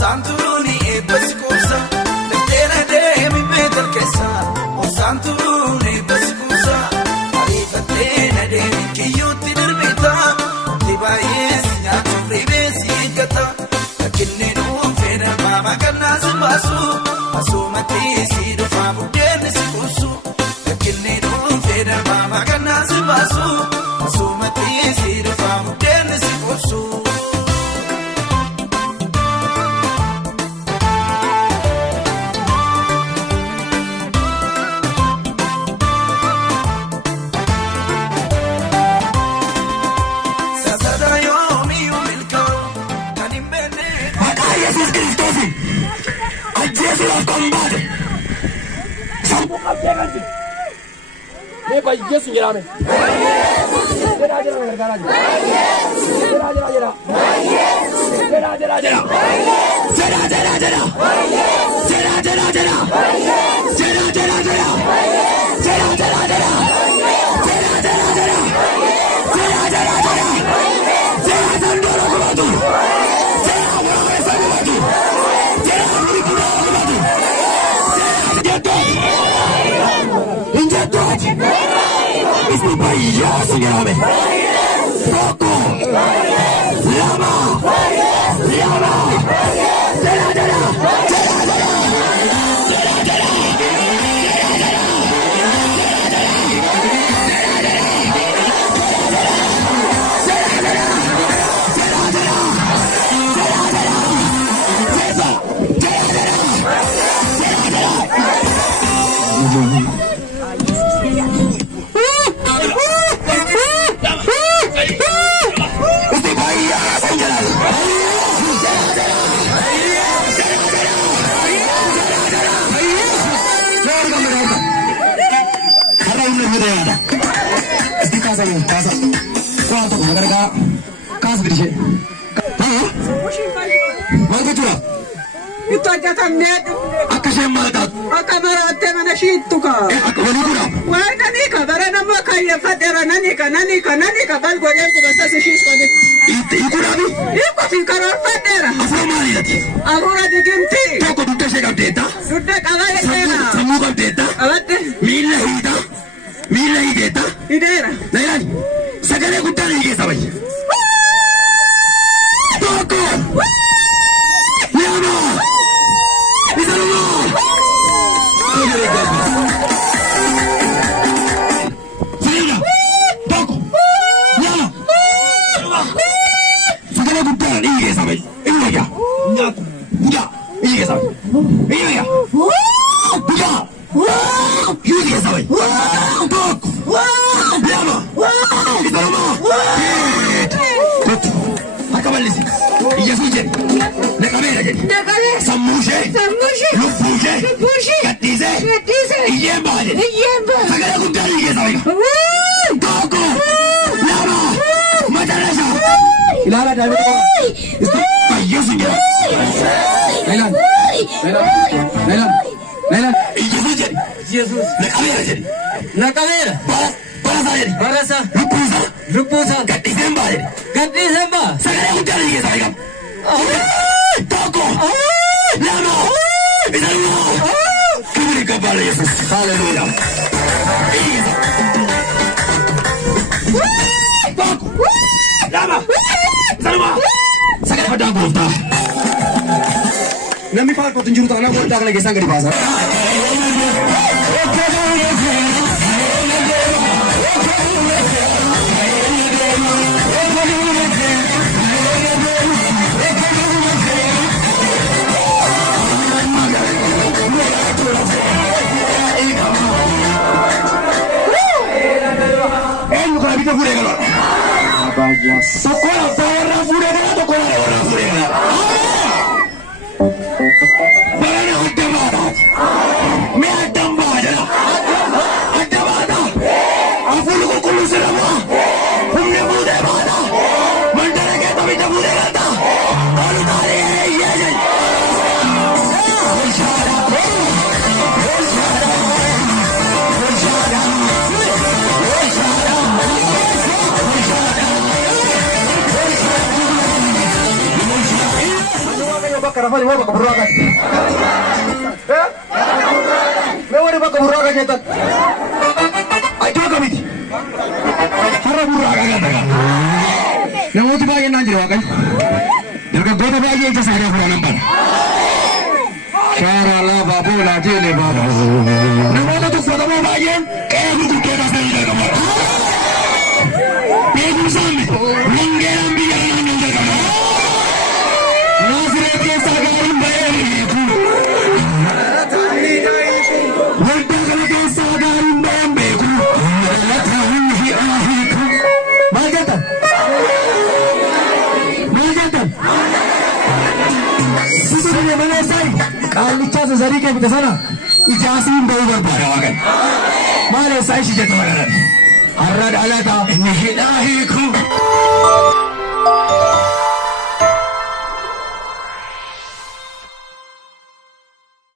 Osantuni ebbasikusa Lettera deemi meetal keessa Osantuni ebbasikusa Ariifatteena deemi kiyyuutti dirbita Dibaayee si nyaatuuf ribeesi eeggata Lakkinni dhuunfee darbaa maqannaa si baasu Asumatti si dhufaa buddeenni si kuusu Lakkinni dhuunfee darbaa maqannaa si baasu Asumatti si dhufaa buddeenni si kuusu. Me vai Yesu nyirame. Jera gargara. Jera. Ismi Bahia, señorame. Poco. Lama. Casa. Quanto magari casa dice. Quanto tu? Itu aja tamnet. Akasem malakat. Akamara atte mana shituka. Wani kuna. Wai nani ka bara namu kaya fatera nani ka bal gore ku basa se shis kone. Ikuna bi. Iko fin karor fatera. Afro mali lati. Ahura diginti. Toko tutte se gabdeta. Sudde kala etena. Samu gabdeta. Abatte. Mila hideta. Idera. Nayani. Sagale kutani igesa bai. Toko. Yama. Isaruma. Sina. Toko. Yama. Sagale kutani igesa bai. Iyaga. Nyako. Buja. Igesa bai. Iyaga. Buja. Igesa bai. Toko. Yama. Isaruma. Akabalisi. Iyasuje. Nekamera je. Samuje. Lupuje. Katize. Iyemba je. Sagala kutani igesa bai. Toko. Yama. Madarasa. Ilara driver ko. Iyasuje. Nailan. Iyasuje. Jesus. Nekamera je. Nakavera. Barasa je. Barasa. Rupusa. Katisemba je. Ganti samba. Sagala kutani igesa bai. Toko. Yama. Isaruma. Kiburi kabale Yesus. Hallelujah. Toko. Yama. Isaruma. Sagala padang bolta. Namni faal kotu jiru taana ko daakale geessan gadi baasa. Kita boleh kalau. Sekolah orang boleh kalau sekolah orang boleh kalau. Barang ada mana? Ada mana? Ada mana? Aku lu kulu selama. Punya muda mana? Mandara kita bisa muda kata. Kalau tadi ya ya. bakka rafani moo bakka burraaqati? Mee warri bakka burraaqa jettan? Ajoo kamiti? Har'a burraaqa gata gaa. Namooti baay'een naan jira waaqayyo. Dargaggoota baay'ee ija isaanii afuranan bana. Shaara laafaa boolaa jeelee baafaa. Namoota tuffatamoo baay'een qe'ee gurguddoota isaanii jalqabaadha. Beekumsaanni wangeelaan biyya kanaa ni jalqaba. Naasiree keessaa gaariin ba'ee beeku. Waldaa kana keessaa gaariin ba'een beeku. Maal jettan? Maal jettan? Sisiree malee sa'i qaallichaa sasarii kee bite sana ijaasiin ba'uu barbaada waaqan. Maal eessaa ishii jettu magaalaa? Har'a dhalataa inni hidhaa hiiku.